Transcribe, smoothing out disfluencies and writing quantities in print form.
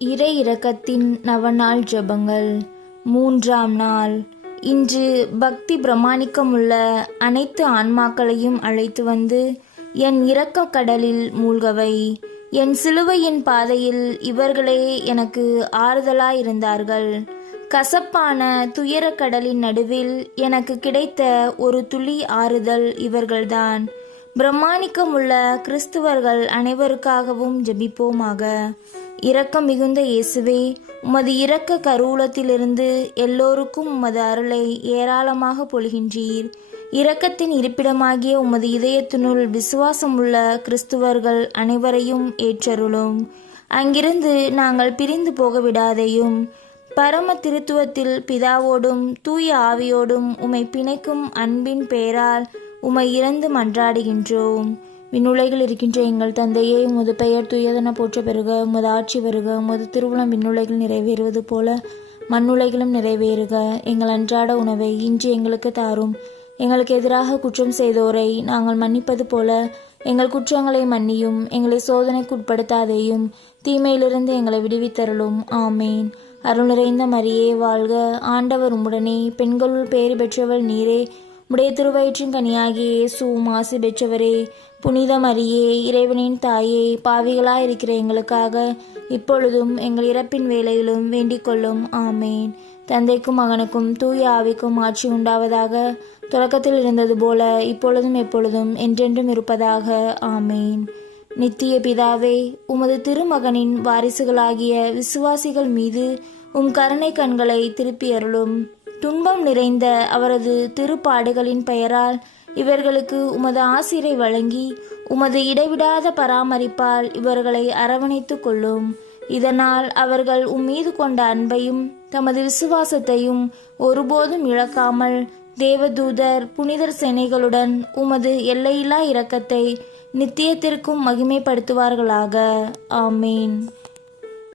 இறை இரக்கத்தின் நவநாள் ஜெபங்கள். 3ஆம் நாள். இன்று பக்தி பிரமாணிக்கமுள்ள அனைத்து ஆன்மாக்களையும் அழைத்து வந்து என் இரக்க கடலில் மூழ்கவை. என் சிலுவையின் பாதையில் இவர்களே எனக்கு ஆறுதலாயிருந்தார்கள். கசப்பான துயரக் கடலின் நடுவில் எனக்கு கிடைத்த ஒரு துளி ஆறுதல் இவர்கள்தான். பிரமாணிக்கமுள்ள கிறிஸ்துவர்கள் அனைவருக்காகவும் ஜெபிப்போமாக. இரக்கம் மிகுந்த இயேசுவே, உமது இரக்க கருவூலத்திலிருந்து எல்லோருக்கும் உமது அருளை ஏராளமாக பொழிகின்றீர். இரக்கத்தின் இருப்பிடமாகிய உமது இதயத்தினுள் விசுவாசமுள்ள கிறிஸ்துவர்கள் அனைவரையும் ஏற்றருளும். அங்கிருந்து நாங்கள் பிரிந்து போக விடாதையும். பரம திருத்துவத்தில் பிதாவோடும் தூய ஆவியோடும் உம்மை பிணைக்கும் அன்பின் பெயரால் உம்மை இறந்து மன்றாடுகின்றோம். விண்ணுலகில் இருக்கின்ற எங்கள் தந்தையே, உமது பெயர் தூயதென போற்ற பெறுக. உமது ஆட்சி வருக. உமது திருவுளம் விண்ணுலகில் நிறைவேறுவது போல மண்ணுலகிலும் நிறைவேறுக. எங்கள் அன்றாட உணவை இன்று எங்களுக்கு தாரும். எங்களுக்கு எதிராக குற்றம் செய்தோரை நாங்கள் மன்னிப்பது போல எங்கள் குற்றங்களை மன்னியும். எங்களை சோதனைக்கு உட்படுத்தாதேயும், தீமையிலிருந்து எங்களை விடுவித்தருளும். ஆமேன். அருள் நிறைந்த மரியே வாழ்க. ஆண்டவர் உம்முடனே, பெண்களுள் பேறு பெற்றவள் நீரே. உடைய திருவயிற்றின் கனியாகிய இயேசுவும் ஆசி பெற்றவரே. புனித மரியே, இறைவனின் தாயே, பாவிகளாயிருக்கிற எங்களுக்காக இப்பொழுதும் எங்கள் இறப்பின் வேளையிலும் வேண்டிக் கொள்ளும். ஆமேன். தந்தைக்கும் மகனுக்கும் தூய ஆவிக்கும் ஆட்சி உண்டாவதாக. தொடக்கத்தில் இருந்தது போல இப்பொழுதும் எப்பொழுதும் என்றென்றும் இருப்பதாக. ஆமேன். நித்திய பிதாவே, உமது திருமகனின் வாரிசுகளாகிய விசுவாசிகள் மீது உம் கருணை கண்களை திருப்பி அருளும். துன்பம் நிறைந்த அவரது திருப்பாடுகளின் பெயரால் இவர்களுக்கு உமது ஆசிரை வழங்கி உமது இடைவிடாத பராமரிப்பால் இவர்களை அரவணைத்து கொள்ளும். இதனால் அவர்கள் உம்மீது கொண்ட அன்பையும் தமது விசுவாசத்தையும் ஒருபோதும் இழக்காமல் தேவதூதர் புனிதர் சேனைகளுடன் உமது எல்லையில்லா இரக்கத்தை நித்தியத்திற்கும் மகிமைப்படுத்துவார்களாக. ஆமேன்.